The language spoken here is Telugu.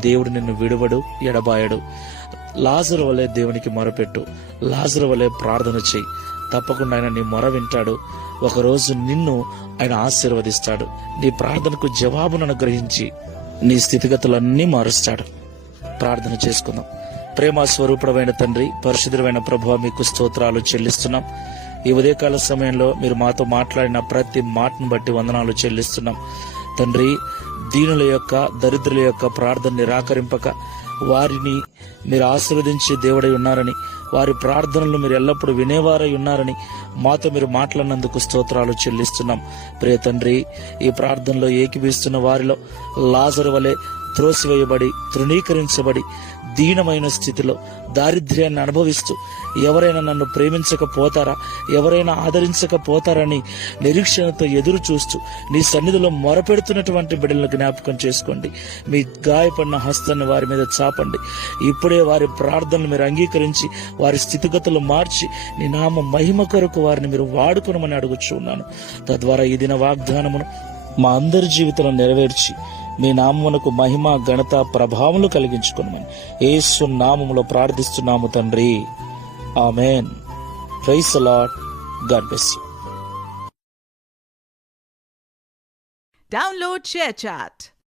దేవుడు నిన్ను విడువడు, ఎడబాయడు. లాజరు వలె దేవునికి మొరపెట్టు, లాజరు వలె ప్రార్థన చేయి. తప్పకుండా ఆయన నీ మొర వింటాడు. ఒకరోజు నిన్ను ఆయన ఆశీర్వదిస్తాడు. నీ ప్రార్థనకు జవాబును అనుగ్రహించి నీ స్థితిగతులన్నీ మారుస్తాడు. ప్రార్థన చేసుకుందాం. ప్రేమ స్వరూపుడమైన తండ్రి, పరిశుద్ధుడైన ప్రభువా, మీకు స్తోత్రాలు చెల్లిస్తున్నాం. ఈ ఉదయకాల సమయంలో మీరు మాతో మాట్లాడిన ప్రతి మాటను బట్టి వందనాలు చెల్లిస్తున్నాం. తండ్రి, దీనుల యొక్క, దరిద్రుల యొక్క ప్రార్థన నిరాకరింపక వారిని మీరు ఆశీర్వదించి దేవుడై ఉన్నారని, వారి ప్రార్థనలు మీరు ఎల్లప్పుడూ వినేవారై ఉన్నారని మాతో మీరు మాట్లాడినందుకు స్తోత్రాలు చెల్లిస్తున్నాం. ప్రియ తండ్రి, ఈ ప్రార్థనలో ఏకీభవిస్తున్న వారిలో లాజరు వలె త్రోసివేయబడి, తృణీకరించబడి, దీనమైన స్థితిలో దారిద్ర్యాన్ని అనుభవిస్తూ ఎవరైనా నన్ను ప్రేమించకపోతారా, ఎవరైనా ఆదరించకపోతారని నిరీక్షణతో ఎదురు చూస్తూ నీ సన్నిధిలో మొరపెడుతున్నటువంటి బిడ్డలను జ్ఞాపకం చేసుకోండి. మీ గాయపడిన హస్తాన్ని వారి మీద చాపండి. ఇప్పుడే వారి ప్రార్థనలు మీరు అంగీకరించి వారి స్థితిగతులు మార్చి నీ నామ మహిమ కొరకు వారిని మీరు వాడుకొనమని అడుగుచున్నాను. తద్వారా ఈ దిన వాగ్దానమును మా అందరి జీవితంలో నెరవేర్చి మీ నామమునకు మహిమ, ఘనత, ప్రభావములు కలిగించుకొనమని యేసు నామములో ప్రార్థిస్తున్నాము తండ్రి. ఆమేన్. Praise the Lord. God bless you. Download ShareChat.